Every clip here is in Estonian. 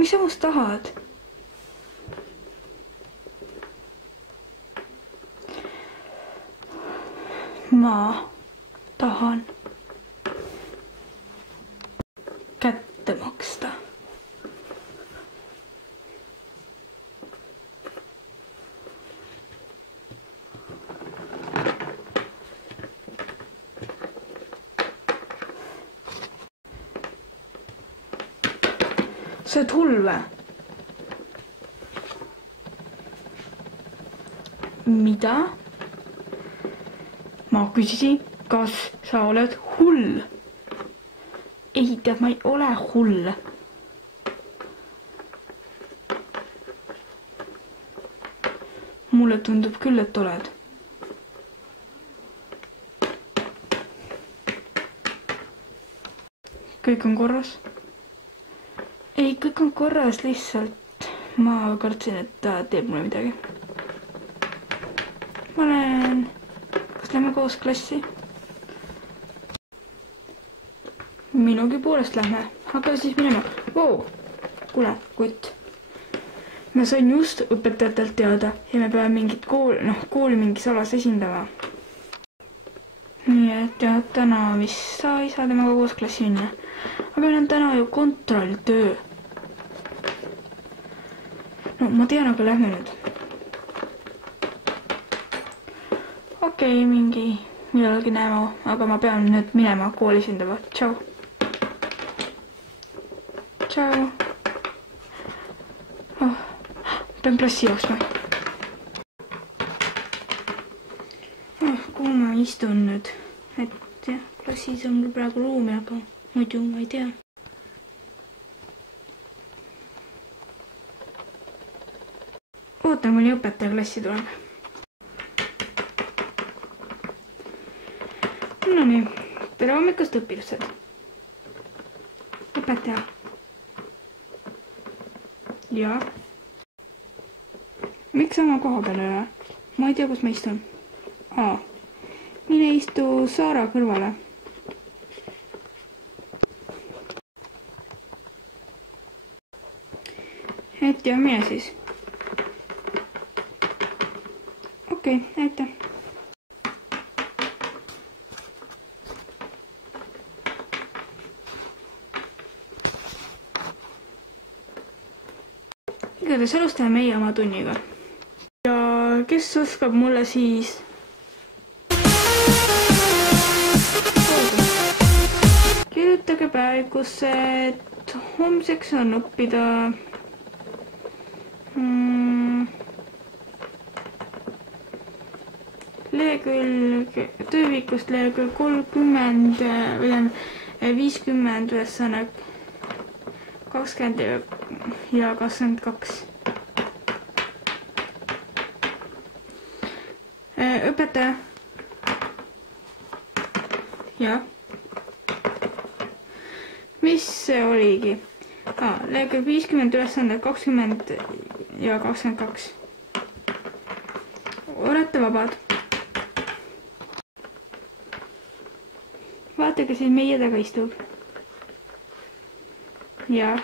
Mis sa must tahad? Ma tahan kätte maksta. Sa oled hull või? Mida? Ma küsisin, kas sa oled hull? Ei, tead, ma ei ole hull. Mulle tundub küll, et oled. Kõik on korras? Ei, kõik on korras, lihtsalt ma kartsin, et ta teeb mulle midagi. Ma olen... Kas lähme koos klassi? Minugi poolest lähme. Hakka siis minema. Wow! Kuule, kutt. Ma sain just õpetajatelt teada ja me peame mingit kooli mingi salas esindama. Nii et ja täna vist sa ei saa temaga koos klassi minna. Aga meil on täna ju kontrolltöö. No, ma tean, aga lähme nüüd. Okei, mingi millalgi näeme, aga ma pean nüüd minema kooli esindama. Tšau. Tšau. Pean klassi jooksma. Kuhu ma istun nüüd? Et jah, klassis on mul praegu ruumi, aga muidu ma ei tea. Ootan, kuni õpetaja klassi tuleb. No nii, tere hommikust õpilased. Õpetaja. Jaa. Miks sa oma koha peal ei ole? Ma ei tea, kus ma istun. Mine istu Saara kõrvale. Et ja mine siis. Okei, aitäh. Igatahes alustame meie oma tunniga. Ja kes oskab mulle siis... Kirjutage päevikusse, et homseks on õppida... Tööviikust lehekülg 30 või 50 ülesanne 20 ja 22. Õpetaja. Jah. Mis see oligi? Lehekülg 50 ülesanne 20 ja 22. Olete vabad. Vaatake, siin meie taga istub. Jah.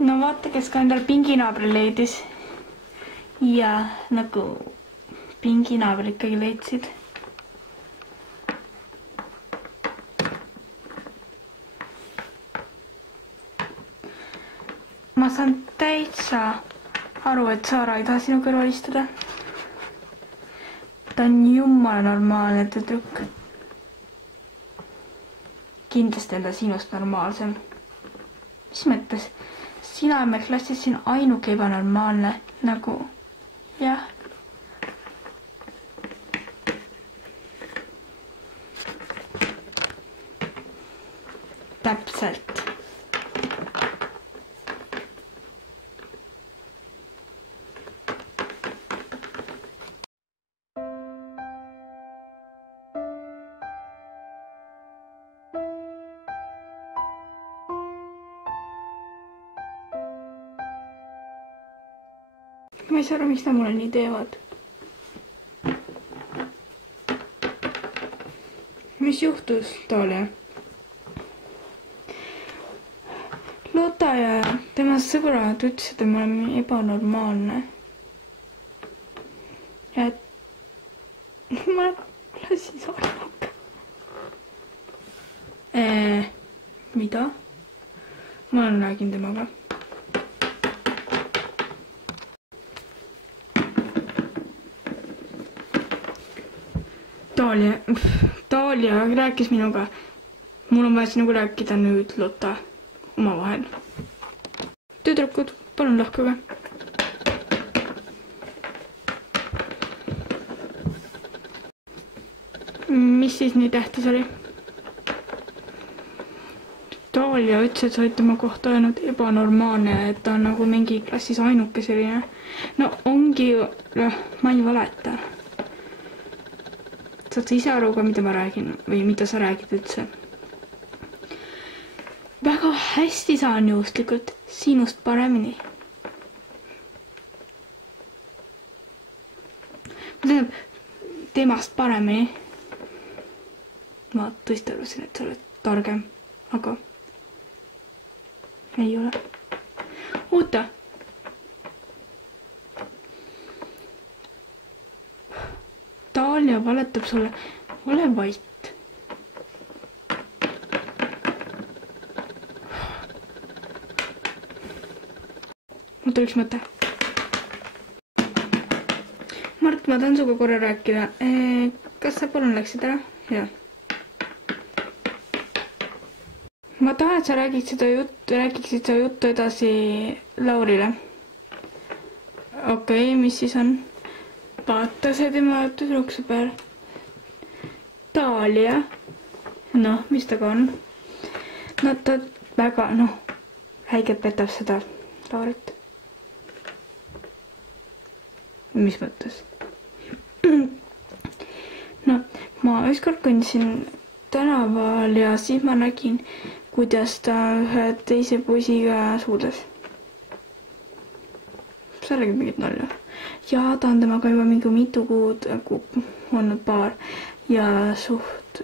No vaata, kes ka endal pinginaabri leidis. Ja nagu pinginaabri ikkagi leidsid. Ma saan täitsa aru, et Saara ei taha sinu kõrval istuda. Ta on jumala normaalne tüdruk. Kindlasti on ta sinust normaalsem. Mis mõttes? Sina on meil klassis siin ainuke ebanormaalne, nagu, jah. Täpselt. ma ei saa aru, miks nad mulle nii teevad. Mis juhtus, Taalia? Lotta ja tema sõbrad ütlesid, et ma olen ebanormaalne. Ja et ma lasin sarnaga. Mida? Ma olen räägin temaga. Taalia rääkis minuga. Mul on vaja sinuga rääkida nüüd, Lotta, omavahel. Tüdrukud, palun lahkuge. Mis siis nii tähtis oli? Taalia ütles, et sa olid tema kohta öelnud ebanormaalne, et ta on nagu mingi klassis ainuke selline. No ongi ju, ma ei valeta. Saad sa ise aru ka, mida ma räägin või mida sa räägid üldse? Väga hästi saan juhuslikult sinust paremini. Ma tähendab, temast paremini. Ma tõesti arvasin, et sa oled targem, aga ei ole. Oota. Taalia valetab sulle. Ole vait. Mul tuli üks mõte. Mart, ma tahan suga korra rääkida. Kas sa palun läksid ära? Jah. Ma tahan, et sa räägiksid seda juttu edasi Laurile. Okei, mis siis on? Vaata see tema tüdruksõber. Taalia. Noh, mis ta ka on? No ta väga, häiget petab seda Laurit. Mis mõttes? No, ma ükskord kõndsin tänaval ja siis ma nägin, kuidas ta ühe teise poisiga suudles. See oligi mingit nalja. Ja ta on temaga juba mingi mitu kuud olnud paar ja suht.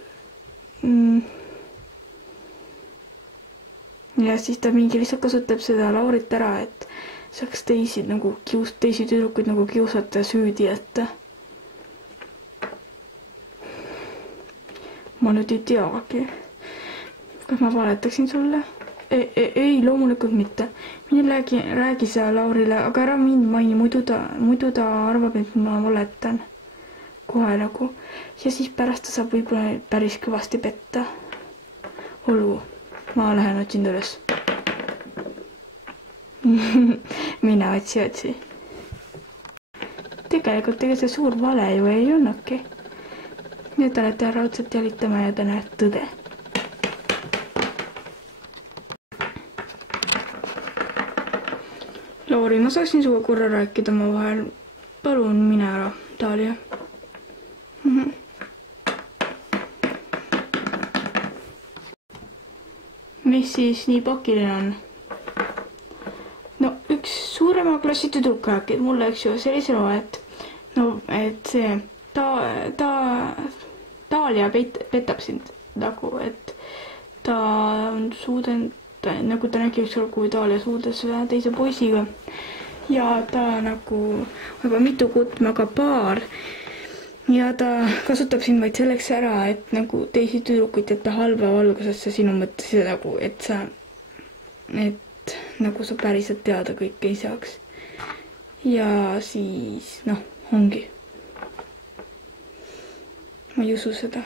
Ja siis ta mingi lihtsalt kasutab seda Laurit ära, et saaks teisi tüdrukuid nagu kiusata ja süüdi jätta. Ma nüüd ei teagi. Kas ma valetaksin sulle? Ei, loomulikult mitte. Mine räägi seda Laurile, aga ära mind maini, muidu ta arvab, et ma valetan. Kohe nagu. Ja siis pärast ta saab võib-olla päris kõvasti petta. Olgu, ma lähen otsin üles. Mine otsi. Tegelikult ega see suur vale ju ei olnudki. Nüüd olete raudselt jälitama ja te näed tõde. Lauri, ma saaksin suga korra rääkida oma vahel. Palun mine ära, Taalia. Mis siis nii pakiline on? No üks suurema klassi tüdruk rääkib mulle, eks ju, sellise loe, et see Taalia petab sind nagu, et ta on suudend, nagu ta nägi ükskord, kui Taalia suudes ühe teise poisiga ja ta nagu juba mitu kuud temaga paar ja ta kasutab sind vaid selleks ära, et nagu teisi tüdrukuid jätta halba valgusesse sinu mõttes nagu, et nagu sa päriselt teada kõike ei saaks. Ja siis ongi. Ma ei usu seda.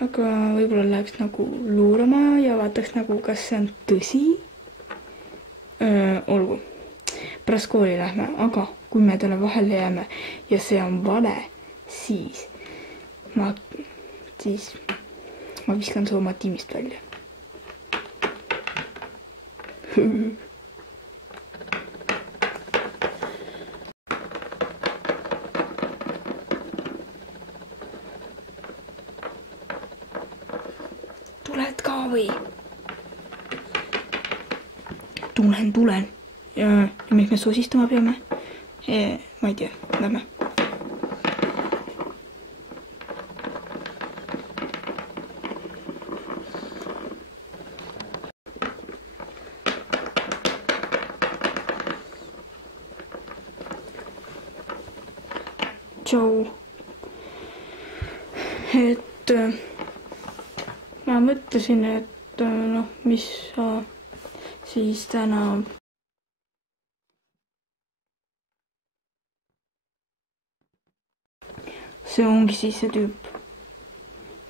Aga võib-olla läheks nagu luurama ja vaataks nagu, kas see on tõsi. Olgu. Pärast kooli lähme, aga kui me talle vahele jääme ja see on vale, siis ma viskan su oma tiimist välja. Tuled ka või? Tulen. Ja miks me sosistama peame? Ma ei tea, lähme. Tšau. Ma mõtlesin, et noh, mis sa siis täna... See ongi siis see tüüp.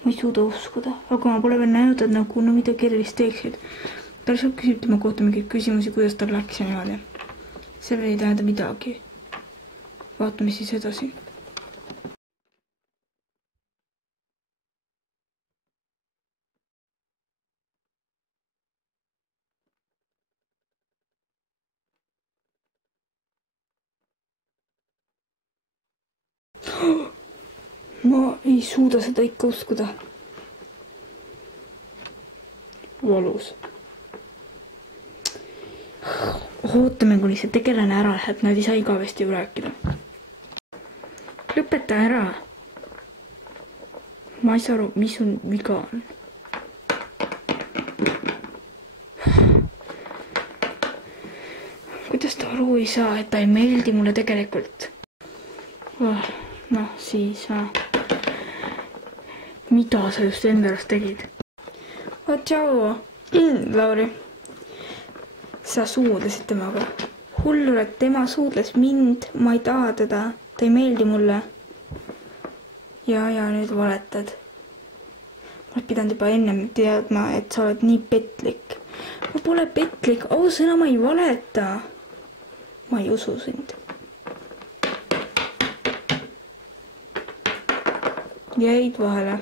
Ma ei suuda uskuda, aga ma pole veel näinud, et nagu no midagi erilist teeksid. Ta lihtsalt küsib tema kohta mingeid küsimusi, kuidas tal läks ja niimoodi. See ei tähenda midagi. Vaatame siis edasi. Ma ei suuda seda ikka uskuda. Valus. Ootame, kuni see tegelane ära läheb, nad ei saa igavesti ju rääkida. Lõpeta ära. Ma ei saa aru, mis sul viga on. Kuidas ta aru ei saa, et ta ei meeldi mulle tegelikult? Noh, siis... Mida sa just endast tegid? Tšau, Lauri. Sa suudlesid temaga. Hullul, et tema suudles mind, ma ei taha teda, ta ei meeldi mulle. Ja nüüd valetad. Ma olen pidanud juba ennem teadma, et sa oled nii petlik. Ma pole petlik, ausõna ma ei valeta. Ma ei usu sind. Jäid vahele.